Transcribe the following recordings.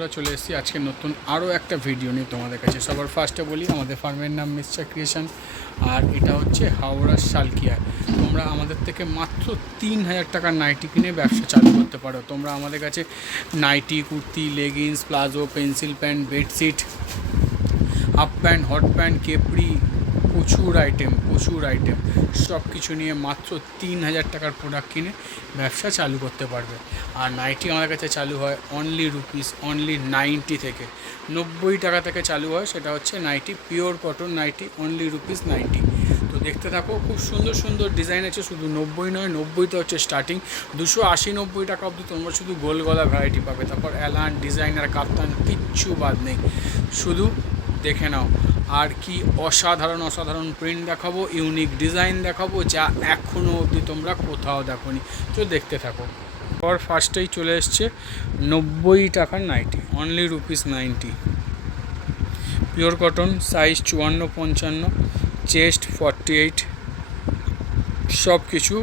বন্ধুরা, চলে এসেছি আজকে নতুন আরও একটা ভিডিও নিয়ে তোমাদের কাছে। সবার ফার্স্টে বলি, আমাদের ফার্মের নাম মিস্টার ক্রিয়েশন, আর এটা হচ্ছে হাওড়ার শালকিয়া। তোমরা আমাদের থেকে মাত্র 3,000 টাকার নাইটি কিনে ব্যবসা চালু করতে পারো। তোমরা আমাদের কাছে nightie, kurti, leggings, palazzo, pencil pant, bedsheet, half pant, hot pant, capri, প্রচুর আইটেম সব কিছু নিয়ে মাত্র 3,000 টাকার প্রোডাক্ট কিনে ব্যবসা চালু করতে পারবে। আর নাইটি আমাদের কাছে চালু হয় অনলি 90 থেকে 90 টাকা থেকে চালু হয়। সেটা হচ্ছে nightie, pure cotton nightie, only ₹90। তো দেখতে থাকো, খুব সুন্দর সুন্দর ডিজাইন আছে। শুধু 90 নয়, 90তে হচ্ছে স্টার্টিং। 280-90 টাকা অবধি তোমরা শুধু গোল গলা ভ্যারাইটি পাবে। তারপর অ্যালান, ডিজাইনার, কাপ্তান, কিচ্ছু বাদ নেই, শুধু দেখে নাও। আর কি অসাধারণ প্রিন্ট দেখাবো, ইউনিক ডিজাইন দেখাবো, যা এখনও অবধি তোমরা কোথাও দেখোনি। তো দেখতে থাকো। পর ফার্স্টেই চলে এসছে 90 টাকার nightie, only ₹90। Pure cotton, size 54-55, chest 48, সব কিছু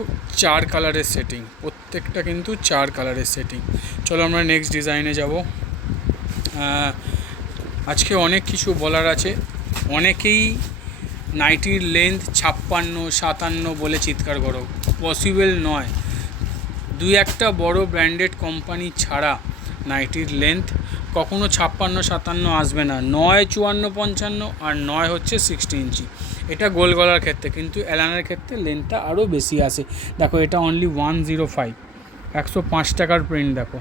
4 কালারের সেটিং, প্রত্যেকটা কিন্তু 4 কালারের সেটিং। চলো আমরা নেক্সট ডিজাইনে যাব। আজকে অনেক কিছু বলার আছে। অনেকেই নাইটির লেন্থ 56-57 বলে চিৎকার করো, পসিবল নয়। দুই একটা বড় ব্র্যান্ডেড কোম্পানি ছাড়া নাইটির লেন্থ কখনো 56-57 আসবে না, নয় 54-55, আর নয় হচ্ছে 60 ইঞ্চি। এটা গোল গলার ক্ষেত্রে, কিন্তু অ্যালানের ক্ষেত্রে লেন্থটা আরও বেশি আসে। দেখো, এটা অনলি 105, 105 টাকার প্রিন্ট। দেখো,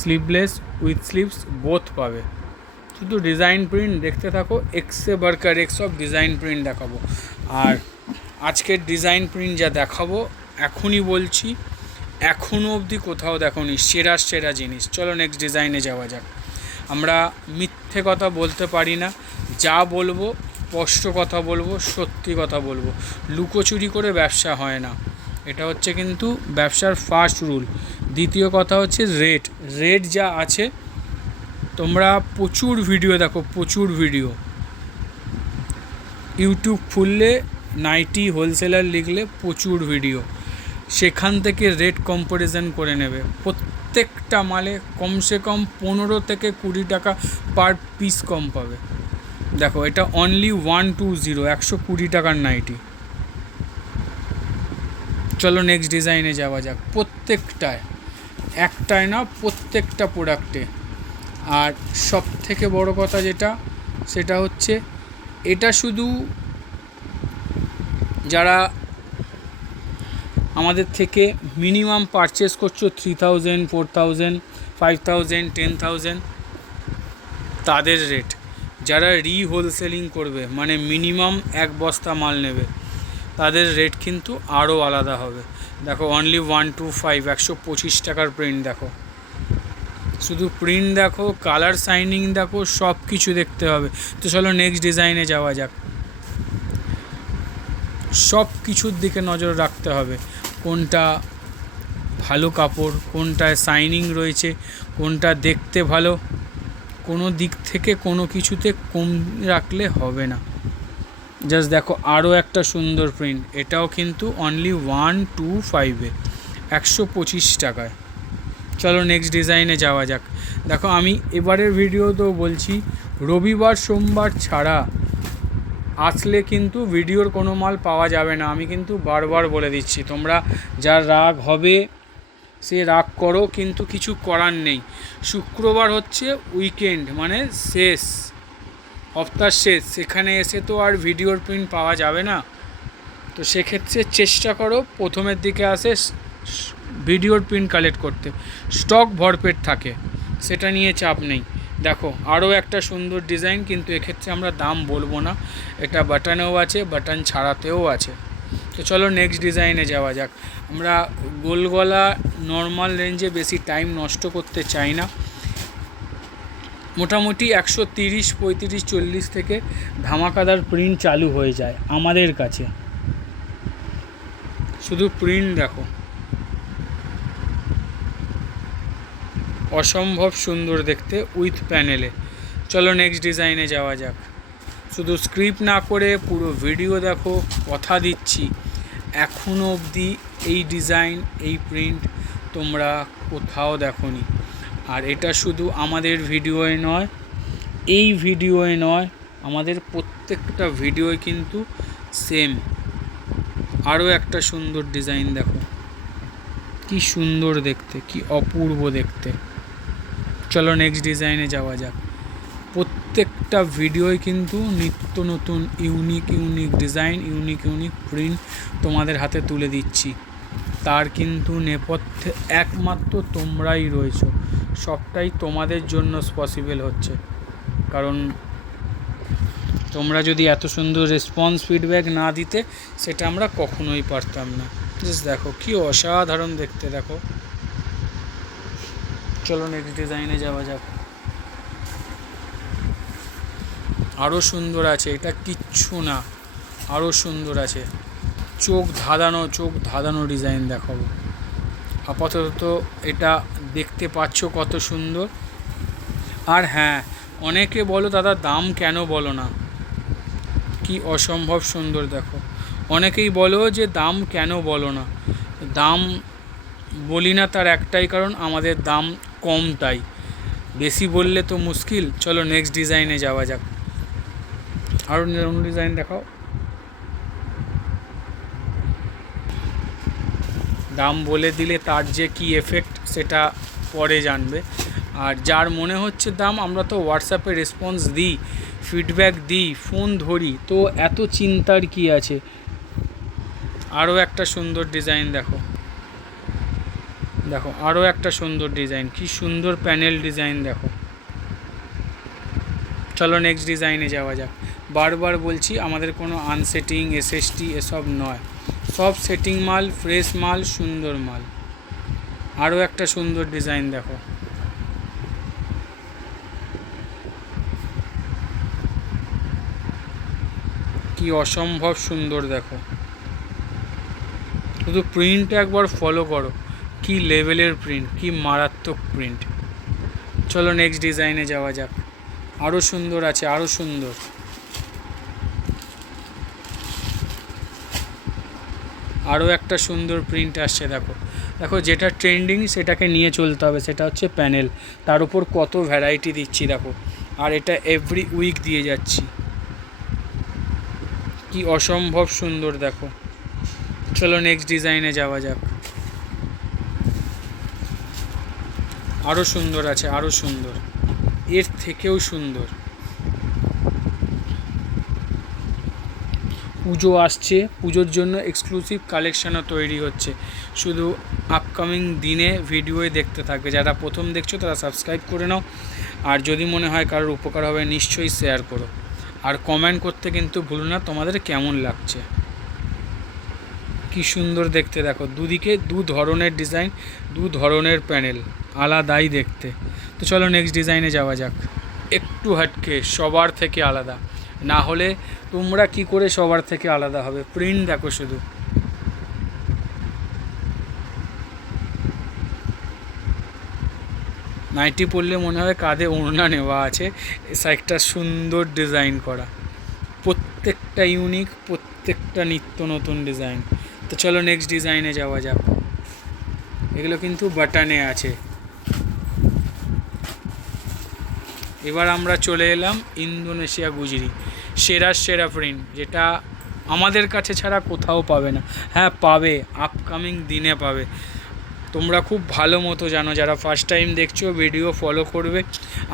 স্লিভলেস উইথ স্লিভস বোথ পাবে। শুধু ডিজাইন প্রিন্ট দেখতে থাকো, এক্সে বার্কার এক্স সব ডিজাইন প্রিন্ট দেখাবো। আর আজকের ডিজাইন প্রিন্ট যা দেখাবো, এখনই বলছি, এখনও অবধি কোথাও দেখোনি, সেরা জিনিস। চলো নেক্সট ডিজাইনে যাওয়া যাক। আমরা মিথ্যে কথা বলতে পারি না, যা বলবো স্পষ্ট কথা বলবো, সত্যি কথা বলবো। লুকোচুরি করে ব্যবসা হয় না, এটা হচ্ছে কিন্তু ব্যবসার ফার্স্ট রুল। দ্বিতীয় কথা হচ্ছে রেট যা আছে, তোমরা প্রচুর ভিডিও দেখো, প্রচুর ভিডিও ইউটিউব খুললে, নাইটি হোলসেলার লিখলে প্রচুর ভিডিও, সেখান থেকে রেট কম্প্যারিজন করে নেবে। প্রত্যেকটা মালে কমসে কম 15 থেকে 20 টাকা পার পিস কম পাবে। দেখো, এটা অনলি 120, 120 টাকার নাইটি। চলো নেক্সট ডিজাইনে যাওয়া যাক। প্রত্যেকটায়, একটায় না, প্রত্যেকটা প্রোডাক্টে। আর সব থেকে বড় কথা যেটা, সেটা হচ্ছে এটা শুধু যারা আমাদের থেকে মিনিমাম পারচেস করছো 3000, 4000, 5000, 10,000, তাদের রেট। যারা হোলসেলিং করবে, মানে মিনিমাম 1 বস্তা মাল নেবে, তাদের রেট কিন্তু আরও আলাদা হবে। দেখো, অনলি 125, 125 টাকার প্রিন্ট। দেখো, শুধু প্রিন্ট দেখো, কালার শাইনিং দেখো, সব কিছু দেখতে হবে। তো চলো নেক্সট ডিজাইনে যাওয়া যাক। সব কিছুর দিকে নজর রাখতে হবে, কোনটা ভালো কাপড়, কোনটায় শাইনিং রয়েছে, কোনটা দেখতে ভালো। কোনো দিক থেকে কোনো কিছুতে কম রাখলে হবে না। জাস্ট দেখো, আরও একটা সুন্দর প্রিন্ট, এটাও কিন্তু অনলি 125-এ, 125 টাকায়। চলো নেক্সট ডিজাইনে যাওয়া যাক। দেখো, আমি এবারের ভিডিওতেও বলছি, রবিবার সোমবার ছাড়া আসলে কিন্তু ভিডিওর কোনো মাল পাওয়া যাবে না। আমি কিন্তু বারবার বলে দিচ্ছি, তোমরা যার রাগ হবে সে রাগ করো, কিন্তু কিছু করার নেই। শুক্রবার হচ্ছে উইকেন্ড, মানে শেষ হপ্তার শেষ, সেখানে এসে তো আর ভিডিওর প্রিন্ট পাওয়া যাবে না। তো সেক্ষেত্রে চেষ্টা করো প্রথমের দিকে আসে ভিডিওর প্রিন্ট কালেক্ট করতে, স্টক ভরপেট থাকে, সেটা নিয়ে চাপ নেই। দেখো, আরও একটা সুন্দর ডিজাইন, কিন্তু এক্ষেত্রে আমরা দাম বলবো না। এটা বাটনেও আছে, বাটন ছাড়াতেও আছে। তো চলো নেক্সট ডিজাইনে যাওয়া যাক। আমরা গোলগলা নর্মাল রেঞ্জে বেশি টাইম নষ্ট করতে চাই না। মোটামুটি 130, 35, 40 থেকে ধামাকাদার প্রিন্ট চালু হয়ে যায় আমাদের কাছে। শুধু প্রিন্ট দেখো, অসম্ভব সুন্দর দেখতে উইথ প্যানেলে। চলো নেক্সট ডিজাইনে যাওয়া যাক। শুধু স্ক্রিপ্ট না করে পুরো ভিডিও দেখো, কথা দিচ্ছি এখনও অবধি এই ডিজাইন, এই প্রিন্ট তোমরা কোথাও দেখোনি। আর এটা শুধু আমাদের ভিডিওয়ে নয়, এই ভিডিওয়ে নয়, আমাদের প্রত্যেকটা ভিডিওয়ে কিন্তু সেম। আরও একটা সুন্দর ডিজাইন দেখো, কি সুন্দর দেখতে, কি অপূর্ব দেখতে। চলো নেক্সট ডিজাইনে যাওয়া যাক। প্রত্যেকটা ভিডিওয় কিন্তু নিত্য নতুন ইউনিক ডিজাইন, ইউনিক প্রিন্ট তোমাদের হাতে তুলে দিচ্ছি। তার কিন্তু নেপথ্যে একমাত্র তোমরাই রয়েছো। সবটাই তোমাদের জন্য পসিবল হচ্ছে, কারণ তোমরা যদি এত সুন্দর রেসপন্স ফিডব্যাক না দিতে, সেটা আমরা কখনোই পারতাম না। জাস্ট দেখো কি অসাধারণ দেখতে, দেখো। চলো নেক্সট ডিজাইনে যাওয়া যাক। আরও সুন্দর আছে, এটা কিচ্ছু না, আরও সুন্দর আছে। চোখ ধাঁধানো ডিজাইন দেখাবো। আপাতত এটা দেখতে পাচ্ছ কত সুন্দর। আর হ্যাঁ, অনেকে বলো দাদা দাম কেন বলো না, কি অসম্ভব সুন্দর দেখো। অনেকেই বলো যে দাম কেন বলো না। দাম বলি না তার একটাই কারণ, আমাদের দাম কম, তাই। বেশি বললে তো মুশকিল। চলো নেক্সট ডিজাইনে যাওয়া যাক। আরও অন্য ডিজাইন দেখাও। দাম বলে দিলে তার যে কি এফেক্ট সেটা পরে জানবে। আর যার মনে হচ্ছে দাম, আমরা তো হোয়াটসঅ্যাপে রেসপন্স দিই, ফিডব্যাক দিই, ফোন ধরি, তো এত চিন্তার কি আছে। আরও একটা সুন্দর ডিজাইন দেখো, দেখো আরও একটা সুন্দর ডিজাইন, কি সুন্দর প্যানেল ডিজাইন দেখো। চলো নেক্সট ডিজাইনে যাওয়া যাক। বারবার বলছি, আমাদের কোনো আনসেটিং এসএসটি এসব নয়, সব সেটিং মাল, ফ্রেশ মাল, সুন্দর মাল। আরও একটা সুন্দর ডিজাইন দেখো, কি অসম্ভব সুন্দর দেখো। শুধু প্রিন্ট একবার ফলো করো, কি লেভেলের প্রিন্ট, কি মারাত্মক প্রিন্ট। চলো নেক্সট ডিজাইনে যাওয়া যাক। আরও সুন্দর আছে, আরও সুন্দর। আরও একটা সুন্দর প্রিন্ট আসছে দেখো। দেখো যেটা ট্রেন্ডিং সেটাকে নিয়ে চলতে হবে, সেটা হচ্ছে প্যানেল। তার উপর কত ভ্যারাইটি দিচ্ছি দেখো, আর এটা এভরি উইক দিয়ে যাচ্ছি। কি অসম্ভব সুন্দর দেখো। চলো নেক্সট ডিজাইনে যাওয়া যাক। আরও সুন্দর আছে, আরও সুন্দর, এর থেকেও সুন্দর। পুজো আসছে, পুজোর জন্য এক্সক্লুসিভ কালেকশানও তৈরি হচ্ছে। শুধু আপকামিং দিনে ভিডিওয়ে দেখতে থাকবে। যারা প্রথম দেখছো তারা সাবস্ক্রাইব করে নাও, আর যদি মনে হয় কারোর উপকার হবে নিশ্চয়ই শেয়ার করো, আর কমেন্ট করতে কিন্তু ভুলো না তোমাদের কেমন লাগছে। কি সুন্দর দেখতে দেখো, দুদিকে দু ধরনের ডিজাইন, দু ধরনের প্যানেল, আলাদাই দেখতে। তো চলো নেক্সট ডিজাইনে যাওয়া যাক। একটু হাটকে, সবার থেকে আলাদা, না হলে তোমরা কি করে সবার থেকে আলাদা হবে। প্রিন্ট দেখো শুধু, নাইটি পরলে মনে হয় কাঁধে ওড়না নেওয়া আছে। একটা সুন্দর ডিজাইন করা, প্রত্যেকটা ইউনিক, প্রত্যেকটা নিত্য নতুন ডিজাইন। তো চলো নেক্সট ডিজাইনে যাওয়া যাক। এগুলো কিন্তু বাটনে আছে। এবার আমরা চলে এলাম ইন্দোনেশিয়া গুজরি, সেরা প্রিন্ট, যেটা আমাদের কাছে ছাড়া কোথাও পাবে না। হ্যাঁ পাবে, আপকামিং দিনে পাবে। তোমরা খুব ভালো মতো জানো, যারা ফার্স্ট টাইম দেখছো ভিডিও ফলো করবে,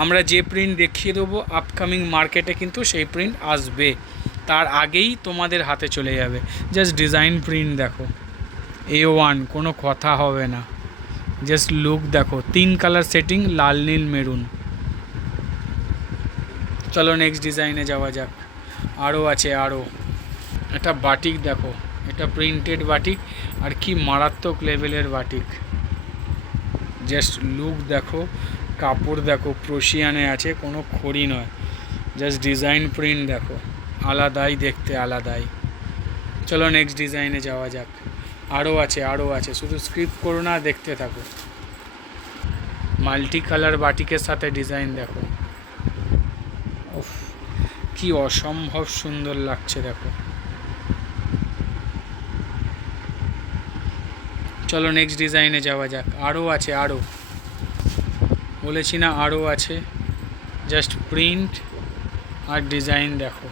আমরা যে প্রিন্ট দেখিয়ে দেবো আপকামিং মার্কেটে কিন্তু সেই প্রিন্ট আসবে, তার আগেই তোমাদের হাতে চলে যাবে। জাস্ট ডিজাইন প্রিন্ট দেখো, A1, কোনো কথা হবে না। জাস্ট লুক দেখো, 3 কালার সেটিং, লাল নীল মেরুন। চলো নেক্সট ডিজাইনে যাওয়া যাক। আরও আছে, আরও এটা বাটিক দেখো, এটা প্রিন্টেড বাটিক, আর কি মারাত্মক লেভেলের বাটিক। জাস্ট লুক দেখো, কাপড় দেখো, ক্রোশিয়ানে আছে, কোনো খড়ি নয়। জাস্ট ডিজাইন প্রিন্ট দেখো, আলাদাই দেখতে, আলাদাই। চলো নেক্সট ডিজাইনে যাওয়া যাক। আরও আছে, শুধু স্ক্রিপ্ট করো না, দেখতে থাকো। মাল্টি কালার বাটিকের সাথে ডিজাইন দেখো, উফ কি অসম্ভব সুন্দর লাগছে দেখো। চলো নেক্সট ডিজাইনে যাওয়া যাক। আরও আছে, আরও বলেছি না আরও আছে, জাস্ট প্রিন্ট আর ডিজাইন দেখো।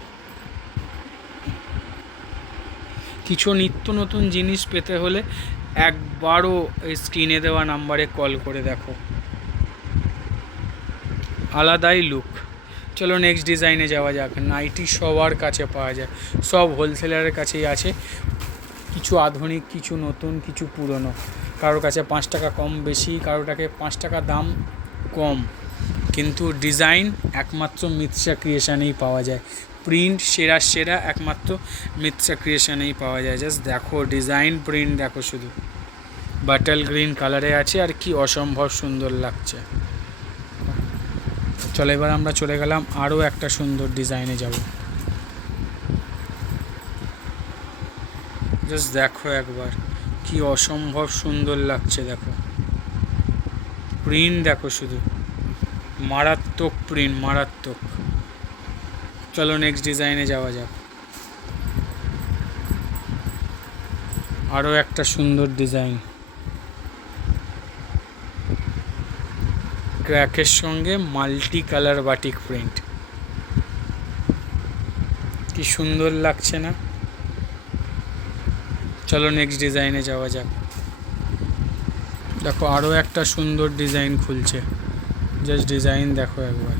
কিছু নিত্য নতুন জিনিস পেতে হলে একবারও এই স্ক্রিনে দেওয়া নাম্বারে কল করে দেখো, আলাদাই লুক। চলো নেক্সট ডিজাইনে যাওয়া যাক। নাইটি সবার কাছে পাওয়া যায়, সব হোলসেলারের কাছেই আছে, কিছু আধুনিক, কিছু নতুন, কিছু পুরনো। কারোর কাছে 5 টাকা কম বেশি, কারোর কাছে 5 টাকা দাম কম, কিন্তু ডিজাইন একমাত্র মিতসা ক্রিয়েশনেই পাওয়া যায়। প্রিন্ট সেরা একমাত্র মিতসা ক্রিয়েশনেই পাওয়া যায়। জাস্ট দেখো ডিজাইন, প্রিন্ট দেখো শুধু। বাটল গ্রিন কালারে আছে আর কি অসম্ভব সুন্দর লাগছে। চলো এবার আমরা চলে গেলাম আরও একটা সুন্দর ডিজাইনে যাব। জাস্ট দেখো একবার কি অসম্ভব সুন্দর লাগছে, দেখো প্রিন্ট দেখো শুধু, মারাত্মক প্রিন্ট, মারাত্মক। চলো নেক্সট ডিজাইনে যাওয়া যাক। আরও একটা সুন্দর ডিজাইন, ক্র্যাকের সঙ্গে মাল্টি কালার বাটিক প্রিন্ট, কি সুন্দর লাগছে না? চলো নেক্সট ডিজাইনে যাওয়া যাক। দেখো আরও একটা সুন্দর ডিজাইন খুলছে, জাস্ট ডিজাইন দেখো একবার।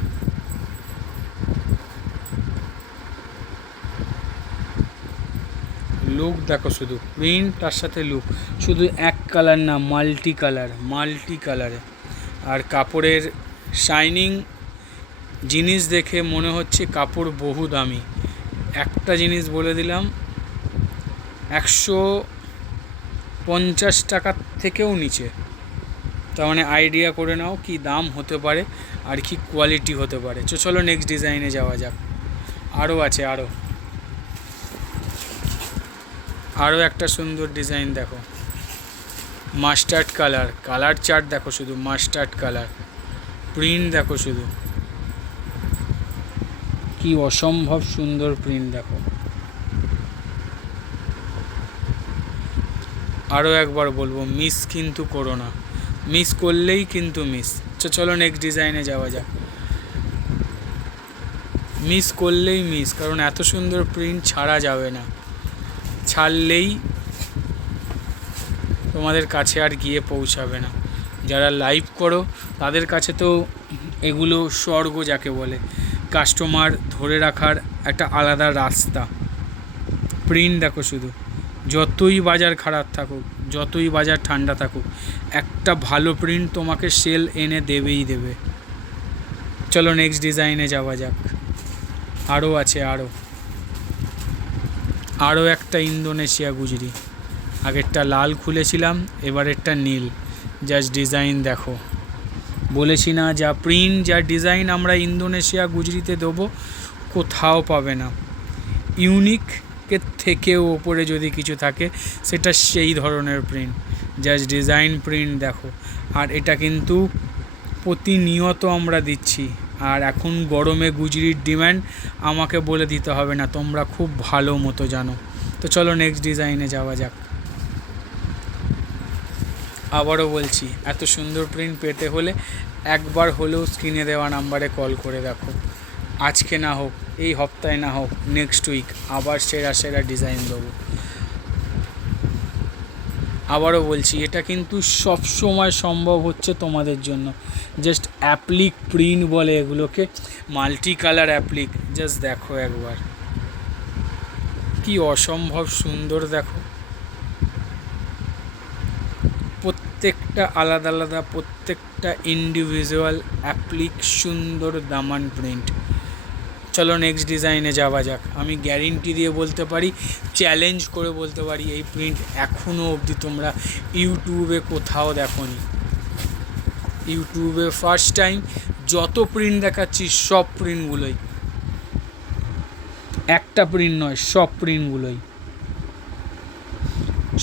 লুক দেখো শুধু, প্রিন্ট তার সাথে লুক, শুধু এক কালার না, মাল্টি কালারে। আর কাপড়ের শাইনিং জিনিস দেখে মনে হচ্ছে কাপড় বহু দামি। একটা জিনিস বলে দিলাম, 150 টাকার থেকেও নিচে। তার মানে আইডিয়া করে নাও কি দাম হতে পারে আর কি কোয়ালিটি হতে পারে। চলো নেক্সট ডিজাইনে যাওয়া যাক। আরও আছে, আরও একটা সুন্দর ডিজাইন দেখো, মাস্টার্ড কালার চার্ট দেখো শুধু, মাস্টার্ড কালার প্রিন্ট দেখো শুধু, কি অসম্ভব সুন্দর প্রিন্ট দেখো। আরও একবার বলবো, মিস কিন্তু করো না, মিস করলেই কিন্তু মিস। চলো নেক্সট ডিজাইনে যাওয়া যাক। মিস করলেই মিস, কারণ এত সুন্দর প্রিন্ট ছাড়া যাবে না, ছাড়লেই তোমাদের কাছে আর গিয়ে পৌঁছাবে না। যারা লাইভ করো তাদের কাছে তো এগুলো স্বর্গ যাকে বলে, কাস্টমার ধরে রাখার একটা আলাদা রাস্তা। প্রিন্ট দেখো শুধু, যতই বাজার খারাপ থাকুক, যতই বাজার ঠান্ডা থাকুক, একটা ভালো প্রিন্ট তোমাকে সেল এনে দেবেই দেবে। চলো নেক্সট ডিজাইনে যাওয়া যাক। আরও আছে, আরও একটা ইন্দোনেশিয়া গুজরি। আগেরটা লাল খুলেছিলাম, এবারেরটা নীল। জাস্ট ডিজাইন দেখো, বলেছি না যা প্রিন্ট যা ডিজাইন আমরা ইন্দোনেশিয়া গুজরিতে দেবো কোথাও পাবে না। ইউনিকের থেকেও ওপরে যদি কিছু থাকে সেটা সেই ধরনের প্রিন্ট। জাস্ট ডিজাইন, প্রিন্ট দেখো। আর এটা কিন্তু প্রতিনিয়ত আমরা দিচ্ছি, আর এখন গরমে গুজরির ডিম্যান্ড আমাকে বলে দিতে হবে না, তোমরা খুব ভালো মতো জানো। তো চলো নেক্সট ডিজাইনে যাওয়া যাক। আবারও বলছি, এত সুন্দর প্রিন্ট পেতে হলে একবার হলেও স্ক্রিনে দেওয়া নাম্বারে কল করে দেখো। আজকে না হোক, এই সপ্তাহে না হোক, নেক্সট উইক আবার সেরা ডিজাইন দেবো। আবারও বলছি, এটা কিন্তু সব সময় সম্ভব হচ্ছে তোমাদের জন্য। জাস্ট অ্যাপ্লিক প্রিন্ট বলে এগুলোকে, মাল্টি কালার অ্যাপ্লিক। জাস্ট দেখো একবার কি অসম্ভব সুন্দর দেখো, প্রত্যেকটা আলাদা, প্রত্যেকটা ইন্ডিভিজুয়াল অ্যাপ্লিক, সুন্দর দামান প্রিন্ট। চলো নেক্সট ডিজাইনে যাওয়া যাক। আমি গ্যারেন্টি দিয়ে বলতে পারি, চ্যালেঞ্জ করে বলতে পারি, এই প্রিন্ট এখনও অবধি তোমরা ইউটিউবে কোথাও দেখোনি। ইউটিউবে ফার্স্ট টাইম যত প্রিন্ট দেখাচ্ছি সব প্রিন্টগুলোই, একটা প্রিন্ট নয়, সব প্রিন্টগুলোই,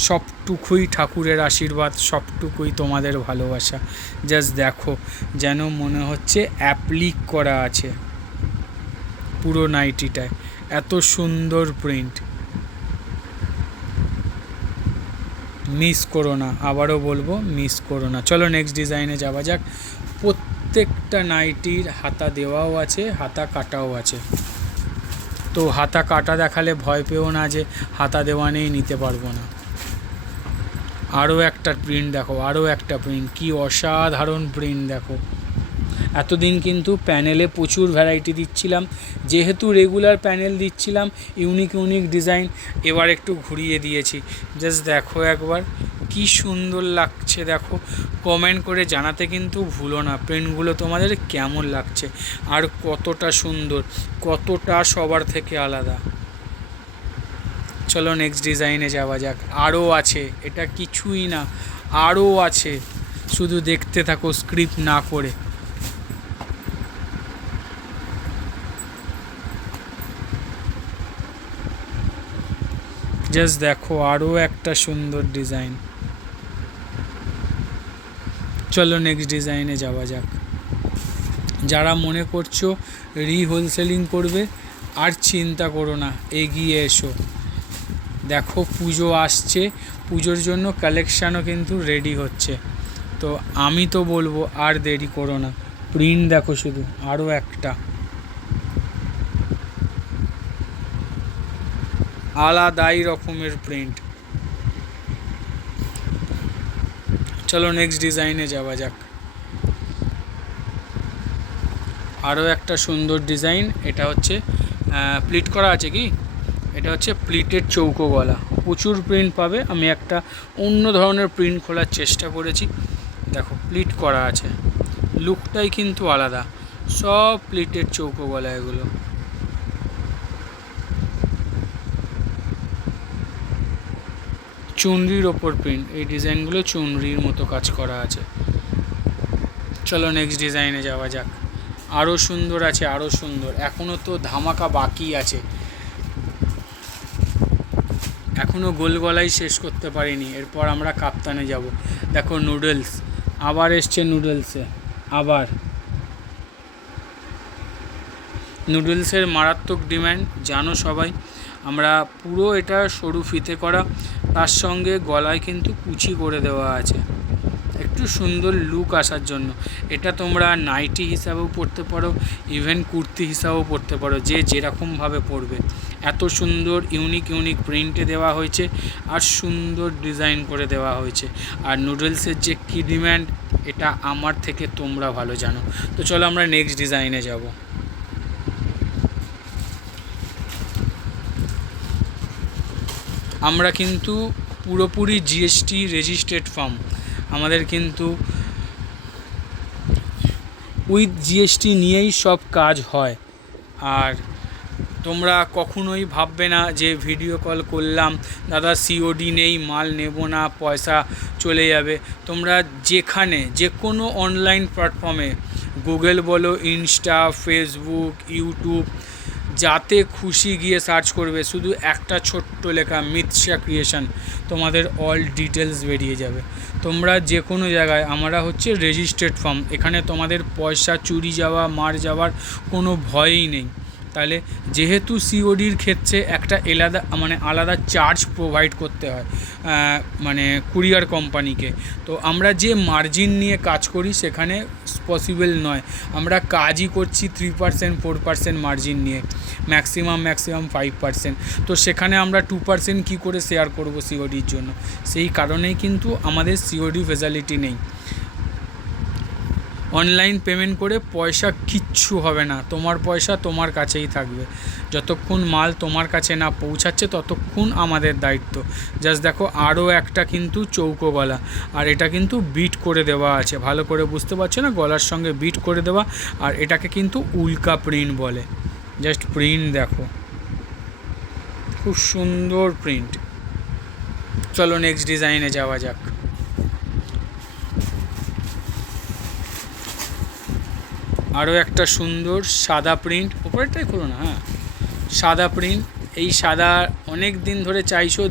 সবটুকুই ঠাকুরের আশীর্বাদ, সবটুকুই তোমাদের ভালোবাসা। জাস্ট দেখো, যেন মনে হচ্ছে অ্যাপ্লিক করা আছে পুরো নাইটিটায়, এত সুন্দর প্রিন্ট। মিস করো না, আবারও বলবো মিস করো না। চলো নেক্সট ডিজাইনে যাওয়া যাক। প্রত্যেক প্রত্যেকটা নাইটির হাতা দেওয়াও আছে, হাতা কাটাও আছে। তো হাতা কাটা দেখালে ভয় পেও না যে হাতা দেওয়া নেই, নিতে পারবো না। আরও একটা প্রিন্ট দেখো, আরও একটা প্রিন্ট, কি অসাধারণ প্রিন্ট দেখো। এতদিন কিন্তু প্যানেলে প্রচুর ভ্যারাইটি দিচ্ছিলাম, যেহেতু রেগুলার প্যানেল দিচ্ছিলাম ইউনিক ইউনিক ডিজাইন, এবার একটু ঘুরিয়ে দিয়েছি। জাস্ট দেখো একবার কি সুন্দর লাগছে দেখো। কমেন্ট করে জানাতে কিন্তু ভুলো না প্রিন্টগুলো তোমাদের কেমন লাগছে আর কতটা সুন্দর, কতটা সবার থেকে আলাদা। চলো নেক্সট ডিজাইনে যাওয়া যাক। আরও আছে, এটা কিছুই না, আরও আছে, শুধু দেখতে থাকো স্ক্রিপ্ট না করে। জাস্ট দেখো আরও একটা সুন্দর ডিজাইন। চলো নেক্সট ডিজাইনে যাওয়া যাক। যারা মনে করছো হোলসেলিং করবে, আর চিন্তা করো না, এগিয়ে এসো। দেখো পুজো আসছে, পুজোর জন্য কালেকশানও কিন্তু রেডি হচ্ছে। তো আমি তো বলবো আর দেরি করো না। প্রিন্ট দেখো শুধু, আরও একটা আলাদাই রকমের প্রিন্ট। চলো নেক্সট ডিজাইনে যাওয়া যাক। আরও একটা সুন্দর ডিজাইন, এটা হচ্ছে প্লিট করা আছে, কি এটা হচ্ছে প্লিটের চৌকো গলা। প্রচুর প্রিন্ট পাবে, আমি একটা অন্য ধরনের প্রিন্ট খোলার চেষ্টা করেছি। দেখো প্লিট করা আছে, লুকটাই কিন্তু আলাদা, সব প্লিটের চৌকো গলা এগুলো। চুনরির ওপর প্রিন্ট, এই ডিজাইনগুলো চুনরির মতো কাজ করা আছে। চলো নেক্সট ডিজাইনে যাওয়া যাক। আরও সুন্দর আছে, আরও সুন্দর, এখনও তো ধামাকা বাকি আছে, এখনও গোল গলাই শেষ করতে পারিনি। এরপর আমরা কাপ্তানে যাব। দেখো নুডলস, আবার এসছে নুডলসে, আবার নুডলসের মারাত্মক ডিম্যান্ড জানো সবাই। আমরা পুরো এটা সরু ফিতে করা, তার সঙ্গে গলায় কিন্তু কুচি করে দেওয়া আছে একটু সুন্দর লুক আসার জন্য। এটা তোমরা নাইটি হিসাবেও পরতে পারো, ইভেন কুর্তি হিসাবেও পরতে পারো, যে যেরকমভাবে পরবে। এত সুন্দর ইউনিক ইউনিক প্রিন্টে দেওয়া হয়েছে আর সুন্দর ডিজাইন করে দেওয়া হয়েছে। আর নুডলসের যে কী ডিম্যান্ড, এটা আমার থেকে তোমরা ভালো জানো। তো চলো আমরা নেক্সট ডিজাইনে যাব। আমরা কিন্তু পুরোপুরি জিএসটি রেজিস্ট্রেড ফার্ম, আমাদের কিন্তু উইথ জিএসটি নিয়েই সব কাজ হয়। আর তোমরা কখনোই ভাববে না যে ভিডিও কল করলাম, দাদা সিওডি নেই, মাল নেব না, পয়সা চলে যাবে। তোমরা যেখানে যে কোনো অনলাইন প্ল্যাটফর্মে, গুগল বলো, ইনস্টা, ফেসবুক, ইউটিউব, যাতে খুশি গিয়ে সার্চ করবে, শুধু একটা ছোট্ট লেখা মিতশা ক্রিয়েশন, তোমাদের অল ডিটেলস বেরিয়ে যাবে। তোমরা যে কোনো জায়গায়, আমরা হচ্ছে রেজিস্ট্রেড ফার্ম, এখানে তোমাদের পয়সা চুরি যাওয়া, মার যাওয়ার কোনো ভয়ই নেই। তাহলে যেহেতু সিওডির ক্ষেত্রে একটা আলাদা চার্জ প্রোভাইড করতে হয় মানে কুরিয়ার কোম্পানিকে, তো আমরা যে মার্জিন নিয়ে কাজ করি সেখানে পসিবল নয়। আমরা কাজই করছি 3% 4% মার্জিন নিয়ে, ম্যাক্সিমাম 5%। তো সেখানে আমরা 2% কী করে শেয়ার করব সিওডির জন্য? সেই কারণেই কিন্তু আমাদের সিওডি ফেসিলিটি নেই। অনলাইন পেমেন্ট করে পয়সা কিচ্ছু হবে না, তোমার পয়সা তোমার কাছেই থাকবে। যতক্ষণ মাল তোমার কাছে না পৌঁছাচ্ছে ততক্ষণ আমাদের দায়িত্ব। জাস্ট দেখো আরও একটা কিন্তু চৌকো গলা, আর এটা কিন্তু বিট করে দেওয়া আছে, ভালো করে বুঝতে পারছো না, গলার সঙ্গে বিট করে দেওয়া। আর এটাকে কিন্তু উল্কা প্রিন্ট বলে। জাস্ট প্রিন্ট দেখো, খুব সুন্দর প্রিন্ট। চলো নেক্সট ডিজাইনে যাওয়া যাক। আরও একটা সুন্দর সাদা প্রিন্ট, উপরেরটাই খুলো না, হ্যাঁ সাদা প্রিন্ট। এই সাদা অনেক দিন ধরে চাইছো,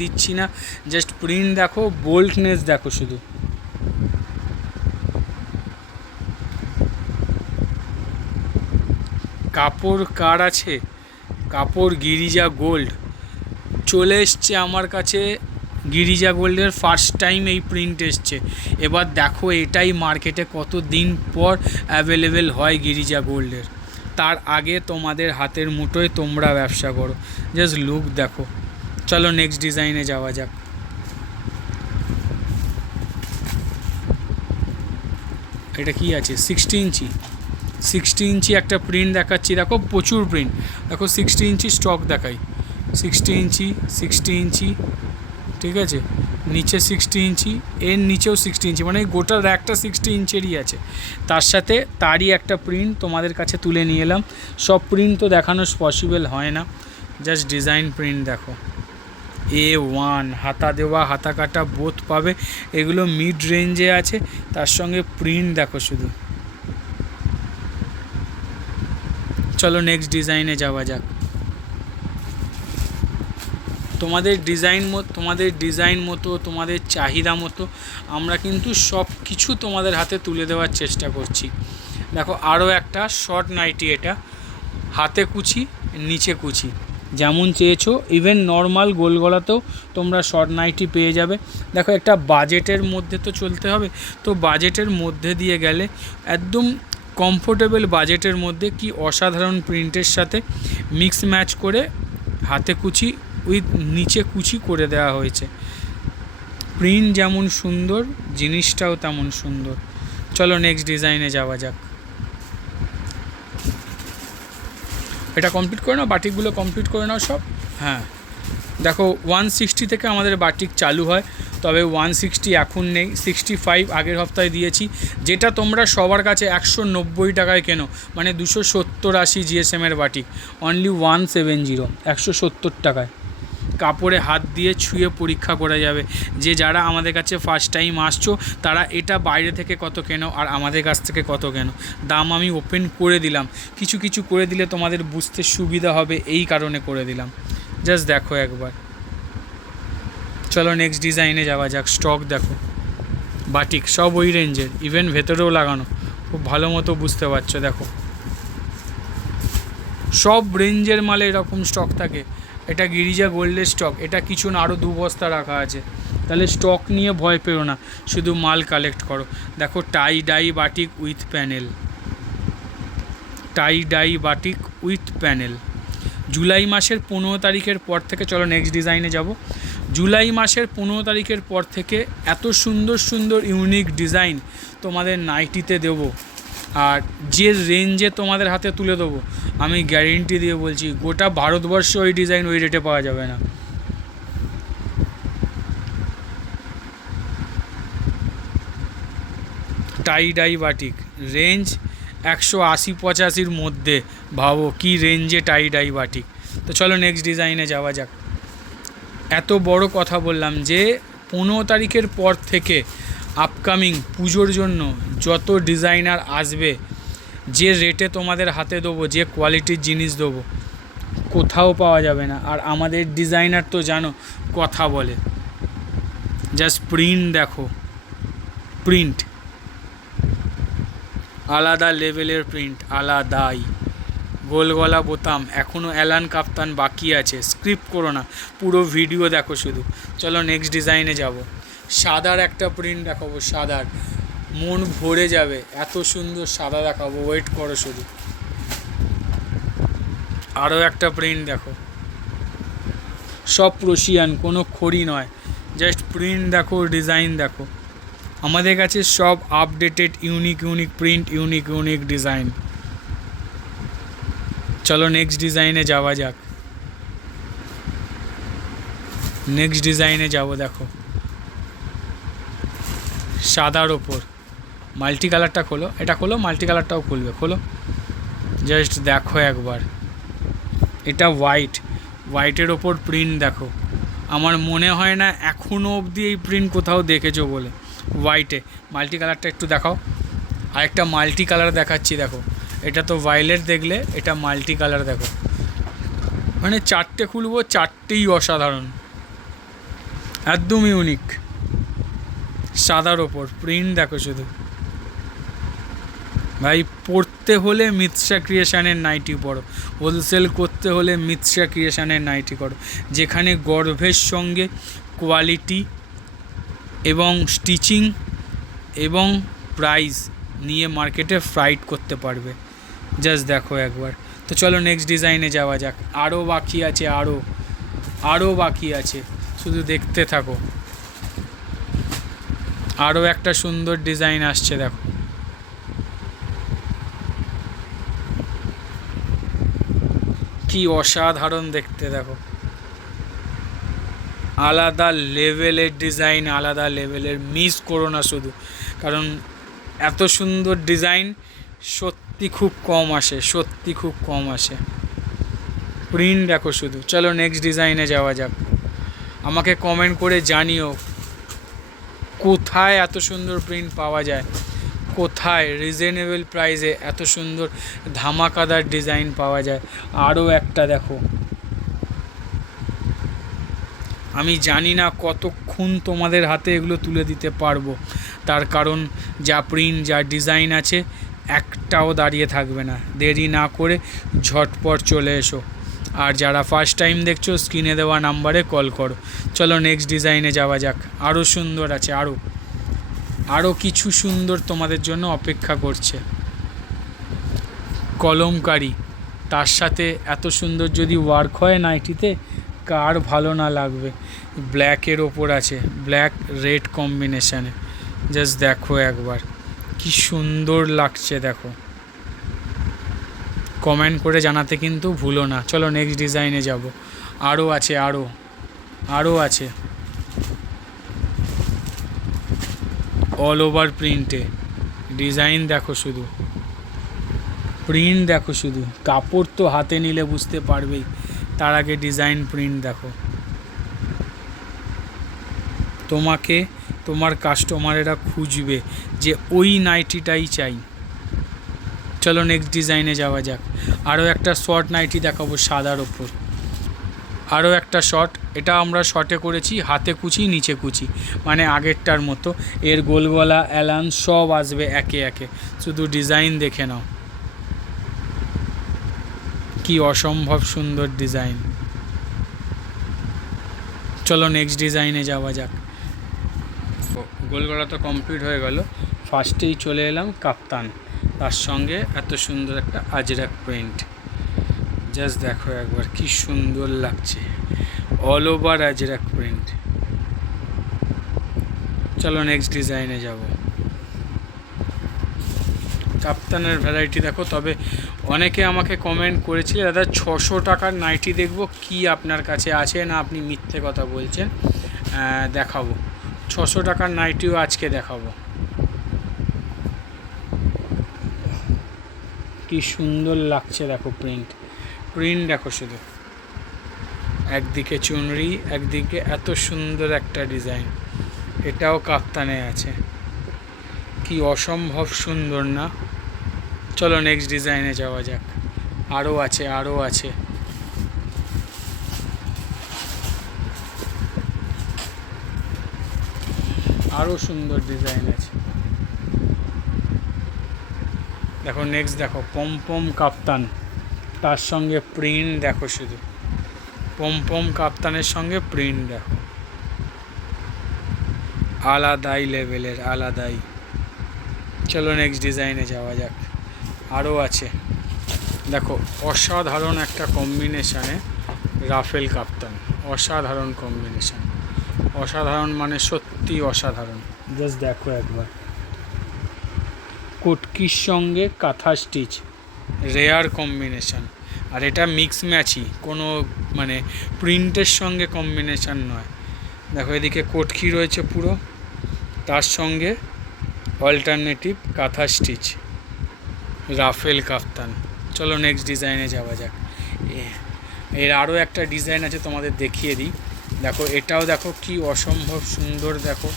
দিচ্ছি না। জাস্ট প্রিন্ট দেখো, বোল্ডনেস দেখো শুধু। কাপড় কার আছে, কাপড় গিরিজা গোল্ড চলে এসছে আমার কাছে গিরিজা গোল্ডের ফার্স্ট টাইম এই প্রিন্ট এসছে। এবার দেখো এটাই মার্কেটে কত দিন পর অ্যাভেলেবেল হয় গিরিজা গোল্ডের। তার আগে তোমাদের হাতের মুঠোয় তোমরা ব্যবসা করো। জাস্ট লুক দেখো। চলো নেক্সট ডিজাইনে যাওয়া যাক। এটা কি আছে? 60 ইঞ্চি। 60 ইঞ্চি একটা প্রিন্ট দেখাচ্ছি, দেখো প্রচুর প্রিন্ট। দেখো 60 ইঞ্চি স্টক দেখাই। 60 ইঞ্চি, 60 ইঞ্চি, ঠিক আছে, নিচে 60 ইঞ্চি, এর নিচেও 60 ইঞ্চি, মানে গোটা র্যাকটা 60 ইঞ্চেরই আছে। তার সাথে তারই একটা প্রিন্ট তোমাদের কাছে তুলে নিয়ে এলাম। সব প্রিন্ট তো দেখানো পসিবল হয় না, জাস্ট ডিজাইন প্রিন্ট দেখো। A1 হাতা দেওয়া হাতা কাটা বোথ পাবে। এগুলো মিড রেঞ্জে আছে, তার সঙ্গে প্রিন্ট দেখো শুধু। চলো নেক্সট ডিজাইনে যাওয়া যাক। তোমাদের ডিজাইন মতো তোমাদের চাহিদা মতো আমরা কিন্তু সব কিছু তোমাদের হাতে তুলে দেওয়ার চেষ্টা করছি। দেখো আরও একটা শর্ট নাইটি, এটা হাতে কুচি নিচে কুচি, যেমন চেয়েছো। ইভেন নর্মাল গোল গলাতেও তোমরা শর্ট নাইটি পেয়ে যাবে। দেখো একটা বাজেটের মধ্যে তো চলতে হবে, তো বাজেটের মধ্যে দিয়ে গেলে একদম কমফোর্টেবল বাজেটের মধ্যে কি অসাধারণ প্রিন্টের সাথে মিক্স ম্যাচ করে হাতে কুচি উইথ নিচে কুচি করে দেওয়া হয়েছে। প্রিন্ট যেমন সুন্দর, জিনিসটাও তেমন সুন্দর। চলো নেক্সট ডিজাইনে যাওয়া যাক। এটা কমপ্লিট করে নাও, বাটিকগুলো কমপ্লিট করে নাও সব। হ্যাঁ দেখো 160 থেকে আমাদের বাটিক চালু হয়, তবে 160 এখন নেই, 65 আগের সপ্তাহে দিয়েছি। যেটা তোমরা সবার কাছে 190 টাকায় কেনো, মানে 270-80 জিএসএমের বাটিক, অনলি 170, 170 টাকায়। কাপড়ে হাত দিয়ে ছুঁয়ে পরীক্ষা করা যাবে যে যারা আমাদের কাছে ফার্স্ট টাইম আসছো তারা এটা বাইরে থেকে কত কেনো আর আমাদের কাছ থেকে কত কেনো। দাম আমি ওপেন করে দিলাম, কিছু কিছু করে দিলে তোমাদের বুঝতে সুবিধা হবে, এই কারণে করে দিলাম। জাস্ট দেখো একবার। চলো নেক্সট ডিজাইনে যাওয়া যাক। স্টক দেখো, বাটিক সব ওই রেঞ্জের, ইভেন ভেতরেও লাগানো, খুব ভালো মতো বুঝতে পারছো। দেখো সব রেঞ্জের মালে এরকম স্টক থাকে। এটা গিরিজা গোল্ডের স্টক, এটা কিছু না আরও 2 বস্তা রাখা আছে। তাহলে স্টক নিয়ে ভয় পেও না, শুধু মাল কালেক্ট করো। দেখো tie dye batik with panel, tie dye batik with panel. জুলাই মাসের 15 তারিখের পর থেকে, চলো নেক্সট ডিজাইনে যাব। জুলাই মাসের 15 তারিখের পর থেকে এত সুন্দর সুন্দর ইউনিক ডিজাইন তোমাদের নাইটিতে দেবো, আর যে রেঞ্জে তোমাদের হাতে তুলে দেবো আমি গ্যারেন্টি দিয়ে বলছি গোটা ভারতবর্ষে ওই ডিজাইন ওই রেটে পাওয়া যাবে না। টাই ডাই বাটিক রেঞ্জ 180-85 মধ্যে, ভাবো কি রেঞ্জে টাই ডাই বাটিক। তো চলো নেক্সট ডিজাইনে যাওয়া যাক। এত বড় কথা বললাম যে 15 তারিখের পর থেকে আপকামিং পুজোর জন্য যত ডিজাইনার আসবে, যে রেটে তোমাদের হাতে দেবো, যে কোয়ালিটির জিনিস দেবো, কোথাও পাওয়া যাবে না। আর আমাদের ডিজাইনার তো জানো কথা বলে। জাস্ট প্রিন্ট দেখো, প্রিন্ট আলাদা লেভেলের প্রিন্ট, আলাদাই। গোল গলা বোতাম, এখনও অ্যালান কাপ্তান বাকি আছে, স্ক্রিপ্ট করো না, পুরো ভিডিও দেখো শুধু। চলো নেক্সট ডিজাইনে যাব। সাদার একটা প্রিন্ট দেখাবো, সাদার মন ভরে যাবে, এত সুন্দর সাদা দেখাবো, ওয়েট করো শুধু। আরও একটা প্রিন্ট দেখো, সব প্রশিয়ান, কোনো খড়ি নয়, জাস্ট প্রিন্ট দেখো, ডিজাইন দেখো। আমাদের কাছে সব updated unique unique print, unique unique design. চলো নেক্সট ডিজাইনে যাওয়া যাক। নেক্সট ডিজাইনে যাব। দেখো সাদার ওপর মাল্টি কালারটা খোলো, এটা খোলো, মাল্টি কালারটাও খুলবে, খোলো। জাস্ট দেখো একবার, এটা হোয়াইটের ওপর প্রিন্ট দেখো। আমার মনে হয় না এখনও অবধি এই প্রিন্ট কোথাও দেখেছো বলে। হোয়াইটে মাল্টি কালারটা একটু দেখাও। আরেকটা মাল্টি কালার দেখাচ্ছি, দেখো এটা তো ভায়োলেট, দেখলে এটা মাল্টি কালার দেখো, মানে 4টে খুলবো, 4টেই অসাধারণ, একদম ইউনিক। সাদার ওপর প্রিন্ট দেখো শুধু। ভাই পড়তে হলে মিতসা ক্রিয়েশনের নাইটি পড়ো, হোলসেল করতে হলে মিতসা ক্রিয়েশনের নাইটি করো, যেখানে গর্ভের সঙ্গে কোয়ালিটি এবং স্টিচিং এবং প্রাইস নিয়ে মার্কেটে ফাইট করতে পারবে। জাস্ট দেখো একবার। তো চলো নেক্সট ডিজাইনে যাওয়া যাক। আরও বাকি আছে, আরও বাকি আছে, শুধু দেখতে থাকো। আরও একটা সুন্দর ডিজাইন আসছে দেখো। কি অসাধারণ দেখতে দেখো। আলাদা লেভেলের ডিজাইন, আলাদা লেভেলের, মিস করো না শুধু, কারণ এত সুন্দর ডিজাইন সত্যি খুব কম আসে, সত্যি খুব কম আসে। প্রিন্ট দেখো শুধু। চলো নেক্সট ডিজাইনে যাওয়া যাক। আমাকে কমেন্ট করে জানিও কোথায় এত সুন্দর প্রিন্ট পাওয়া যায়, কোথায় রিজনেবল প্রাইসে এত সুন্দর ধামাকাদার ডিজাইন পাওয়া যায়। আরও একটা দেখো। আমি জানি না কতক্ষণ তোমাদের হাতে এগুলো তুলে দিতে পারবো, তার কারণ যা প্রিন্ট, যা ডিজাইন আছে, একটাও দাঁড়িয়ে থাকবে না। দেরি না করে ঝটপট চলে এসো। আর যারা ফার্স্ট টাইম দেখছো, স্ক্রিনে দেওয়া নাম্বারে কল করো। চলো নেক্সট ডিজাইনে যাওয়া যাক। আরও সুন্দর আছে, আরও কিছু সুন্দর তোমাদের জন্য অপেক্ষা করছে। কলমকারি, তার সাথে এত সুন্দর যদি ওয়ার্ক হয় নাইটিতে, কার ভালো না লাগবে। ব্ল্যাকের ওপর আছে, ব্ল্যাক রেড কম্বিনেশানে। জাস্ট দেখো একবার কি সুন্দর লাগছে দেখো। কমেন্ট করে জানাতে কিন্তু ভুলো না। চলো নেক্সট ডিজাইনে যাব। আরও আছে, আরও আছে। অল ওভার প্রিন্টে ডিজাইন দেখো শুধু, প্রিন্ট দেখো শুধু। কাপড় তো হাতে নিলে বুঝতে পারবেই, তার আগে ডিজাইন, প্রিন্ট দেখো। তোমাকে তোমার কাস্টমারেরা খুঁজবে যে ওই নাইটিটাই চাই। চলো নেক্সট ডিজাইনে যাওয়া যাক। আরও একটা শর্ট নাইটি দেখাবো সাদার ওপর। আরও একটা শর্ট, এটা আমরা শর্টে করেছি, হাতে কুচি নিচে কুচি, মানে আগেরটার মতো। এর গোল গলা, অ্যালান সব আসবে একে একে, শুধু ডিজাইন দেখে নাও। কি অসম্ভব সুন্দর ডিজাইন। চলো নেক্সট ডিজাইনে যাওয়া যাক। গোল গলা তো কমপ্লিট হয়ে গেল। ফার্স্টেই চলে এলাম কাপ্তান, তার সঙ্গে এত সুন্দর একটা আজরাক প্রিন্ট। জাস্ট দেখো একবার কি সুন্দর লাগছে, অল ওভার আজরাক প্রিন্ট। চলো নেক্সট ডিজাইনে যাব। কাপ্তানের ভ্যারাইটি দেখো। তবে অনেকে আমাকে কমেন্ট করেছিল, দাদা 600 টাকার নাইটি দেখব, কি আপনার কাছে আছে না আপনি মিথ্যে কথা বলছেন। দেখাবো 600 টাকার নাইটিও আজকে দেখাবো। কি সুন্দর লাগছে দেখো প্রিন্ট দেখো শুধু। একদিকে চুনরি, একদিকে এত সুন্দর একটা ডিজাইন। এটাও কাপ্তানে আছে, কি অসম্ভব সুন্দর না। চলো নেক্সট ডিজাইনে যাওয়া যাক। আরও আছে, আরও সুন্দর ডিজাইন আছে দেখো। নেক্সট দেখো পমপম কাপ্তান, তার সঙ্গে প্রিন্ট দেখো শুধু। পমপম কাপ্তানের সঙ্গে প্রিন্ট দেখো, আলাদাই লেভেলের, আলাদাই। চলো নেক্সট ডিজাইনে যাওয়া যাক। আরও আছে দেখো, অসাধারণ একটা কম্বিনেশানে রাফেল কাপ্তান। অসাধারণ কম্বিনেশান, অসাধারণ মানে সত্যি অসাধারণ। জাস্ট দেখো একবার। কটকির সঙ্গে কাঁথা স্টিচ, রেয়ার কম্বিনেশান। আর এটা মিক্স ম্যাচই, কোনো মানে প্রিন্টের সঙ্গে কম্বিনেশান নয়। দেখো এদিকে কটকি রয়েছে পুরো, তার সঙ্গে অল্টারনেটিভ কাঁথা স্টিচ, রাফেল কাপ্তান। চলো নেক্সট ডিজাইনে যাওয়া যাক। এর আরও একটা ডিজাইন আছে, তোমাদের দেখিয়ে দিই। দেখো এটাও দেখো কি অসম্ভব সুন্দর দেখো।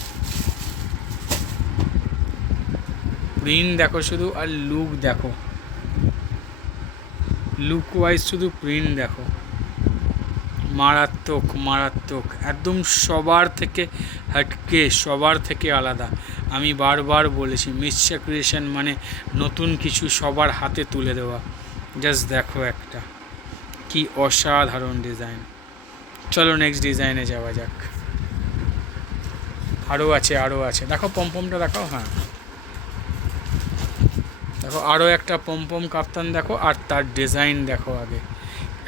প্রিন্ট দেখো শুধু, আর লুক দেখো, লুক ওয়াইজ শুধু প্রিন্ট দেখো। মারাত্মক, একদম সবার থেকে হটকে, সবার থেকে আলাদা। আমি বারবার বলেছি, মিশ্রা ক্রিয়েশন মানে নতুন কিছু সবার হাতে তুলে দেওয়া। জাস্ট দেখো একটা কি অসাধারণ ডিজাইন। চলো নেক্সট ডিজাইনে যাওয়া যাক। আরও আছে দেখো পমপমটা দেখাও। হ্যাঁ দেখো আরও একটা পমপম কাপ্তান দেখো, আর তার ডিজাইন দেখো আগে,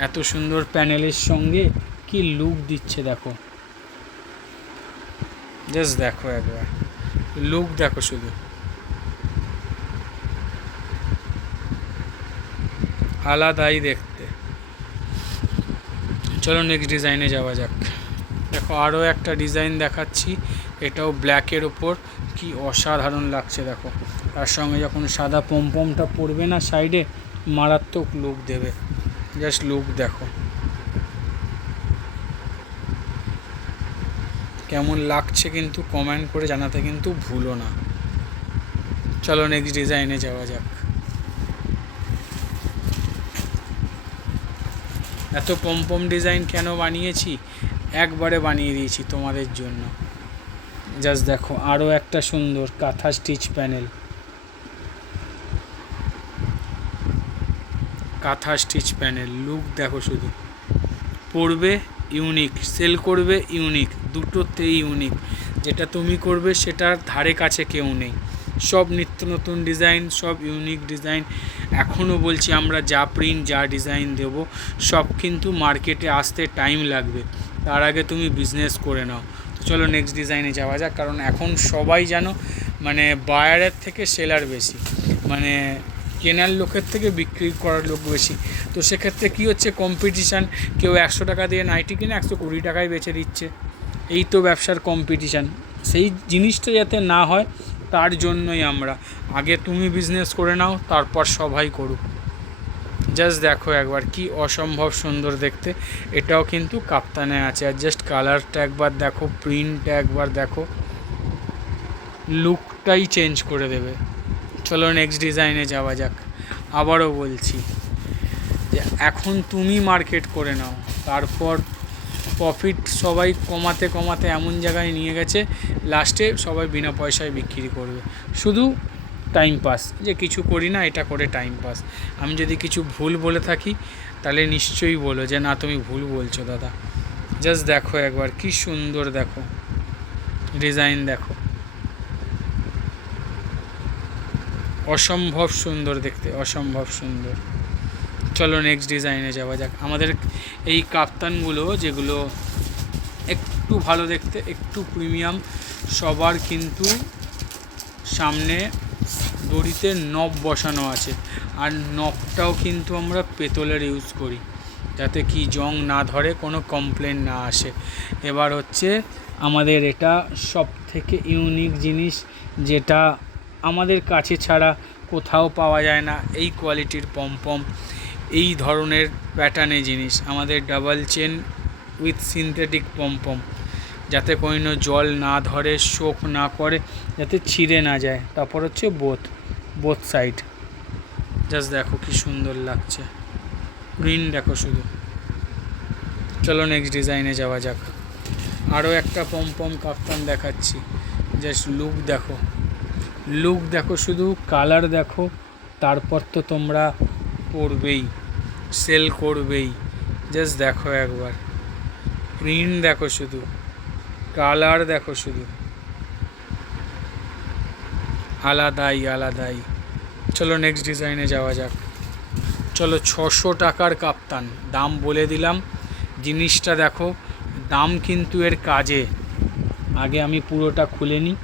এত সুন্দর প্যানেলের সঙ্গে কি লুক দিচ্ছে দেখো, জাস্ট দেখো একবার লুক দেখো শুধু, আলাদাই দেখতে। চলো নেক্সট ডিজাইনে যাওয়া যাক। দেখো আরও একটা ডিজাইন দেখাচ্ছি, এটাও ব্ল্যাকের ওপর, কি অসাধারণ লাগছে দেখো, তার সঙ্গে যখন সাদা পমপমটা পড়বে না সাইডে, মারাত্মক লুক দেবে, জাস্ট লুক দেখো কেমন লাগছে, কিন্তু কমেন্ট করে জানাতে কিন্তু ভুলো না। চলো নেক্সট ডিজাইনে যাওয়া যাক। এত পমপম ডিজাইন কেন বানিয়েছি, একবারে বানিয়ে দিয়েছি তোমাদের জন্য। জাস্ট দেখো আরও একটা সুন্দর কাঁথা স্টিচ প্যানেল, কাঁথা স্টিচ প্যানেল, লুক দেখো শুধু, পরবে ইউনিক, সেল করবে ইউনিক, দুটোতেই ইউনিক, যেটা তুমি করবে সেটার ধারে কাছে কেউ নেই, সব নিত্য নতুন ডিজাইন, সব ইউনিক ডিজাইন। এখনও বলছি আমরা যা প্রিন্ট যা ডিজাইন দেব সব কিন্তু মার্কেটে আসতে টাইম লাগবে, তার আগে তুমি বিজনেস করে নাও। তো চলো নেক্সট ডিজাইনে যাওয়া যাক, কারণ এখন সবাই জানো মানে বায়ারের থেকে সেলার বেশি, মানে কেনার লোকের থেকে বিক্রি করার লোক বেশি। তো সেক্ষেত্রে কী হচ্ছে, কম্পিটিশান, কেউ 100 টাকা দিয়ে নাইটি কিনে 120 টাকায় বেচে দিচ্ছে, এই তো ব্যবসার কম্পিটিশান। সেই জিনিসটা যাতে না হয় তার জন্যই আমরা আগে তুমি বিজনেস করে নাও, তারপর সবাই করুক। জাস্ট দেখো একবার কি অসম্ভব সুন্দর দেখতে, এটাও কিন্তু কাপ্তানে আছে, আর জাস্ট কালারটা একবার দেখো, প্রিন্টটা একবার দেখো, লুকটাই চেঞ্জ করে দেবে। চলো নেক্সট ডিজাইনে যাওয়া যাক। আবারও বলছি যে এখন তুমি মার্কেট করে নাও, তারপর প্রফিট সবাই কমাতে কমাতে এমন জায়গায় নিয়ে গেছে, লাস্টে সবাই বিনা পয়সায় বিক্রি করবে, শুধু টাইম পাস, যে কিছু করি না এটা করে টাইম পাস। আমি যদি কিছু ভুল বলে থাকি তাহলে নিশ্চয়ই বলো যে না তুমি ভুল বলছো দাদা। জাস্ট দেখো একবার কি সুন্দর দেখো ডিজাইন, দেখো অসম্ভব সুন্দর দেখতে, অসম্ভব সুন্দর। চলো নেক্সট ডিজাইনে যাওয়া যাক। আমাদের এই কাপ্তানগুলো যেগুলো একটু ভালো দেখতে, একটু প্রিমিয়াম, সবার কিন্তু সামনে দড়িতে নব বসানো আছে, আর নবটাও কিন্তু আমরা পেতলের ইউজ করি, যাতে কি জং না ধরে, কোনো কমপ্লেন না আসে। এবার হচ্ছে আমাদের এটা সব থেকে ইউনিক জিনিস, যেটা আমাদের কাছে ছাড়া কোথাও পাওয়া যায় না, এই কোয়ালিটির পমপম, এই ধরনের প্যাটার্নের জিনিস, আমাদের double chain with synthetic pompom, যাতে কোনো জল না ধরে, শোক না করে, যাতে ছিঁড়ে না যায়। তারপর হচ্ছে বোথ সাইড, জাস্ট দেখো কি সুন্দর লাগছে, প্রিন্ট দেখো শুধু। চলো নেক্সট ডিজাইনে যাওয়া যাক। আরও একটা পমপম কাপ্তান দেখাচ্ছি, জাস্ট লুক দেখো, লুক দেখো শুধু, কালার দেখো, তারপর তো তোমরা পরবেই, সেল করবেই। জাস্ট দেখো একবার প্রিন্ট দেখো শুধু, কালার দেখো শুধু, আলাদাই আলাদাই। চলো নেক্সট ডিজাইনে যাওয়া যাক। চলো 600 টাকার কাপ্তান, দাম বলে দিলাম, জিনিসটা দেখো, দাম কিন্তু এর কাজে। আগে আমি পুরোটা খুলে নিই।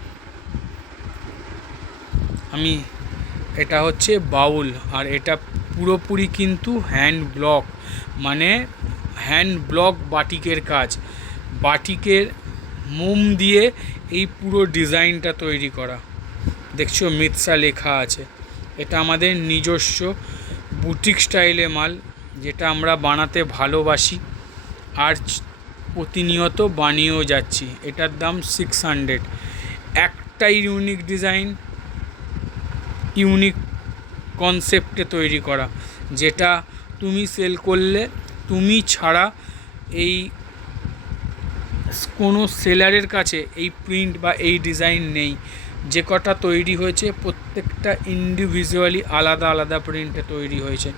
এটা হচ্ছে বাউল, আর এটা পুরোপুরি কিন্তু হ্যান্ড ব্লক, মানে হ্যান্ড ব্লক বাটিকের কাজ, বাটিকের মোম দিয়ে এই পুরো ডিজাইনটা তৈরি করা। দেখছো মিতসা লেখা আছে, এটা আমাদের নিজস্ব বুটিক স্টাইলে মাল, যেটা আমরা বানাতে ভালোবাসি আর প্রতিনিয়ত বানিয়েও যাচ্ছি। এটার দাম 600। একটাই ইউনিক ডিজাইন, ইউনিক কনসেপ্টে তৈরি করা, যেটা তুমি সেল করলে তুমি ছাড়া এই কোনো সেলারের কাছে এই প্রিন্ট বা এই ডিজাইন নেই। যে কটা তৈরি হয়েছে প্রত্যেকটা ইন্ডিভিজুয়ালি আলাদা আলাদা প্রিন্টে তৈরি হয়েছে,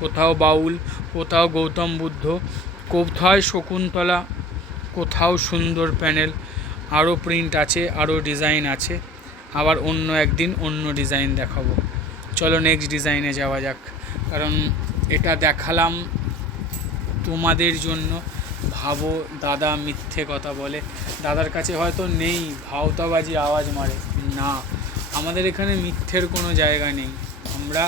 কোথাও বাউল, কোথাও গৌতম বুদ্ধ, কোথাও শকুন্তলা, কোথাও সুন্দর প্যানেল, আরও প্রিন্ট আছে, আরও ডিজাইন আছে, আবার অন্য একদিন অন্য ডিজাইন দেখাবো। চলো নেক্সট ডিজাইনে যাওয়া যাক, কারণ এটা দেখালাম তোমাদের জন্য। ভাবো দাদা মিথ্যে কথা বলে, দাদার কাছে হয়তো নেই, ভাওতাবাজি আওয়াজ মারে না, আমাদের এখানে মিথ্যের কোনো জায়গা নেই। আমরা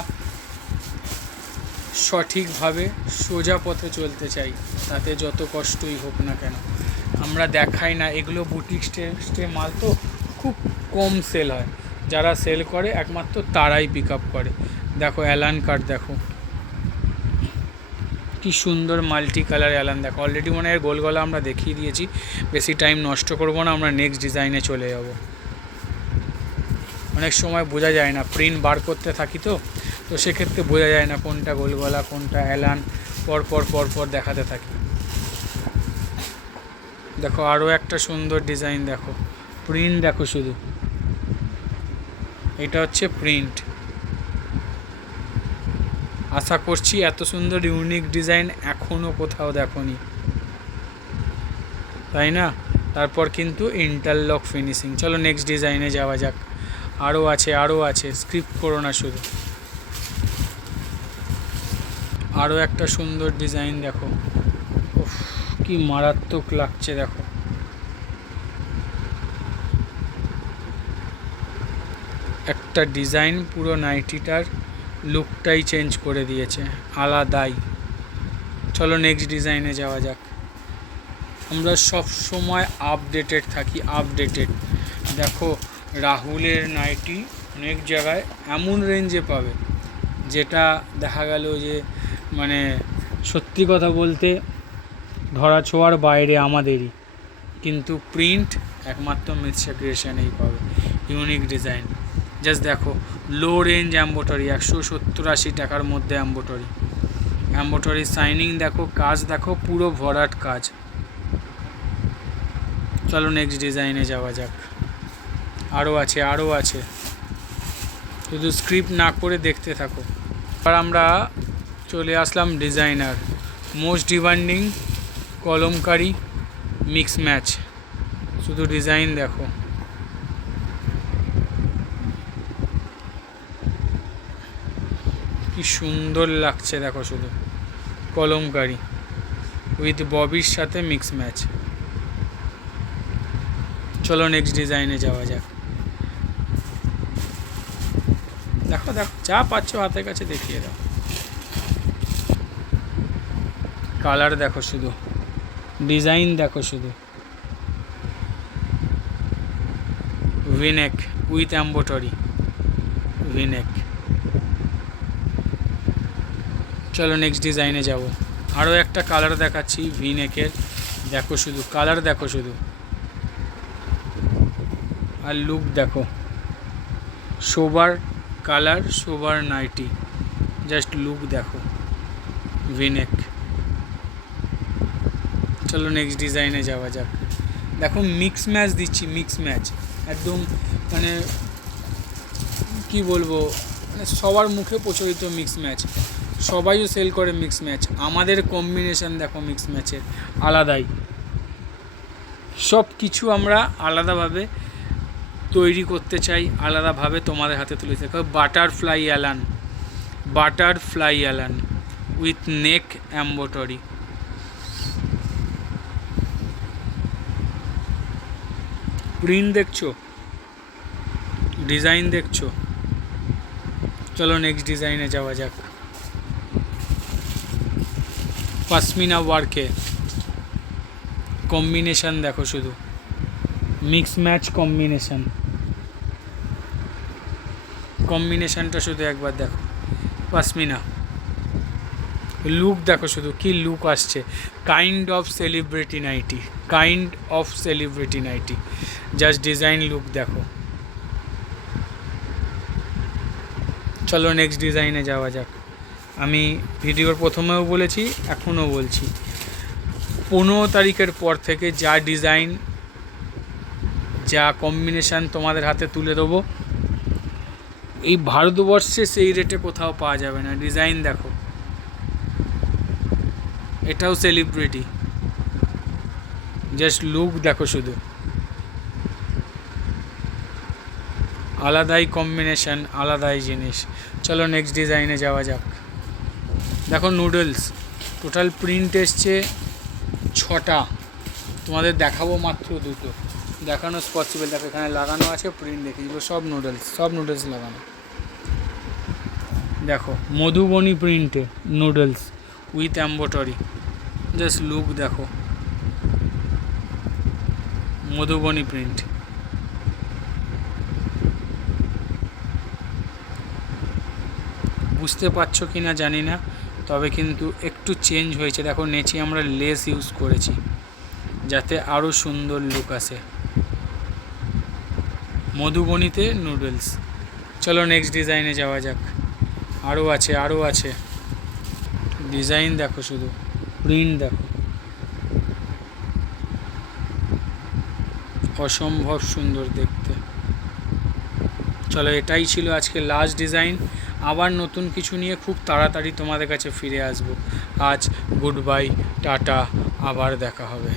সঠিকভাবে সোজা পথে চলতে চাই, তাতে যত কষ্টই হোক না কেন। আমরা দেখাই না, এগুলো বুটিক স্টে মাল তো খুব কম সেল হয়, যারা সেল করে একমাত্র তারাই পিক আপ করে। দেখো অ্যালান কাট, দেখো কি সুন্দর মাল্টি কালার অ্যালান, দেখো অলরেডি মনে হয় গোল গলা আমরা দেখিয়ে দিয়েছি, বেশি টাইম নষ্ট করবো না, আমরা নেক্সট ডিজাইনে চলে যাব। অনেক সময় বোঝা যায় না, প্রিন্ট বার করতে থাকি তো সেক্ষেত্রে বোঝা যায় না কোনটা গোল গলা কোনটা অ্যালান, পর দেখাতে থাকি। দেখো আরও একটা সুন্দর ডিজাইন, দেখো প্রিন্ট দেখো শুধু, এটা হচ্ছে প্রিন্ট। আশা করছি এত সুন্দর ইউনিক ডিজাইন এখনও কোথাও দেখোনি, তাই না? তারপর কিন্তু ইন্টারলক ফিনিশিং। চলো নেক্সট ডিজাইনে যাওয়া যাক, আরও আছে, স্ক্রিপ্ট করো না শুধু। আরও একটা সুন্দর ডিজাইন দেখো, উফ কি মারাত্মক লাগছে, দেখো একটা ডিজাইন পুরো নাইটিটার লুকটাই চেঞ্জ করে দিয়েছে, আলাদাই। চলো নেক্সট ডিজাইনে যাওয়া যাক। আমরা সব সময় আপডেটেড থাকি, আপডেটেড। দেখো রাহুলের নাইটি অনেক জায়গায় এমন রেঞ্জে পাবে যেটা দেখা গেল যে মানে সত্যি কথা বলতে ধরা ছোঁয়ার বাইরে আমাদেরই, কিন্তু প্রিন্ট একমাত্র মিথ্যা ক্রিয়েশনেই পাবে। ইউনিক ডিজাইন, জাস্ট দেখো লো রেঞ্জ অ্যাম্বোটারি, 170-80 টাকার মধ্যে অ্যাম্বোটারি সাইনিং দেখো, কাজ দেখো পুরো ভরাট কাজ। চলো নেক্সট ডিজাইনে যাওয়া যাক, আরও আছে, শুধু স্ক্রিপ্ট না করে দেখতে থাকো। এবার আমরা চলে আসলাম designer, most demanding kalamkari mix match. শুধু ডিজাইন দেখো, কি সুন্দর লাগছে, দেখো শুধু কলমকারি উইথ ববির সাথে মিক্স ম্যাচ। চলো নেক্সট ডিজাইনে যাওয়া যাক। দেখো যা পাচ্ছ হাতের কাছে দেখিয়ে দাও। কালার দেখো শুধু, ডিজাইন দেখো শুধু, ভিনেক উইথ এম্বোটারি ভিনেক। চলো নেক্সট ডিজাইনে যাব, আরও একটা কালার দেখাচ্ছি ভিনেকের, দেখো শুধু কালার দেখো শুধু, আর লুক দেখো, সোবার কালার সোবার নাইটি, জাস্ট লুক দেখো ভিনেক। চলো নেক্সট ডিজাইনে যাওয়া যাক। দেখো মিক্স ম্যাচ দিচ্ছি, মিক্স ম্যাচ একদম মানে কি বলবো, মানে সবার মুখে প্রচলিত মিক্স ম্যাচ, সবাইও সেল করে মিক্স ম্যাচ। আমাদের কম্বিনেশন দেখো মিক্স ম্যাচের আলাদাই, সব কিছু আমরা আলাদাভাবে তৈরি করতে চাই, আলাদাভাবে তোমাদের হাতে তুলে দেখো। বাটারফ্লাই অ্যালান উইথ নেক এম্বোটারি, প্রিন্ট দেখছো, ডিজাইন দেখছো। চলো নেক্সট ডিজাইনে যাওয়া যাক। পশমিনা ওয়ার্কে কম্বিনেশন দেখো শুধু, মিক্স ম্যাচ কম্বিনেশনটা শুধু একবার দেখো। পশমিনা লুক দেখো শুধু, কি লুক আসছে, kind of celebrity nightie, just design look দেখো। চলো নেক্সট ডিজাইনে যাওয়া যাক। আমি ভিডিওর প্রথমেও বলেছি, এখনও বলছি, 15 তারিখের পর থেকে যা ডিজাইন যা কম্বিনেশান তোমাদের হাতে তুলে দেবো, এই ভারতবর্ষে সেই রেটে কোথাও পাওয়া যাবে না। ডিজাইন দেখো, এটাও সেলিব্রিটি, জাস্ট লুক দেখো শুধু, আলাদাই কম্বিনেশান, আলাদাই জিনিস। চলো নেক্সট ডিজাইনে যাওয়া যাক। দেখো নুডলস, টোটাল প্রিন্ট এসছে 6টা, তোমাদের দেখাবো মাত্র 2টো, দেখানো পসিবল। দেখো এখানে লাগানো আছে, প্রিন্ট দেখে দিবো, সব নুডলস লাগানো। দেখো মধুবনী প্রিন্টে noodles with embroidery, just look দেখো, মধুবনী প্রিন্ট। বুঝতে পারছো কি না জানি না, তবে কিন্তু একটু চেঞ্জ হয়েছে। দেখো নেচে আমরা লেস ইউজ করেছি যাতে আরও সুন্দর লুক আসে। মধুবনীতে নুডলস। চলো নেক্সট ডিজাইনে যাওয়া যাক। আরও আছে ডিজাইন দেখো, শুধু প্রিন্ট দেখো, অসম্ভব সুন্দর দেখতে। চলো এটাই ছিল আজকে লাস্ট ডিজাইন। আবার নতুন কিছু নিয়ে খুব তাড়াতাড়ি তোমাদের কাছে ফিরে আসবো। আজ গুড বাই, টাটা, আবার দেখা হবে।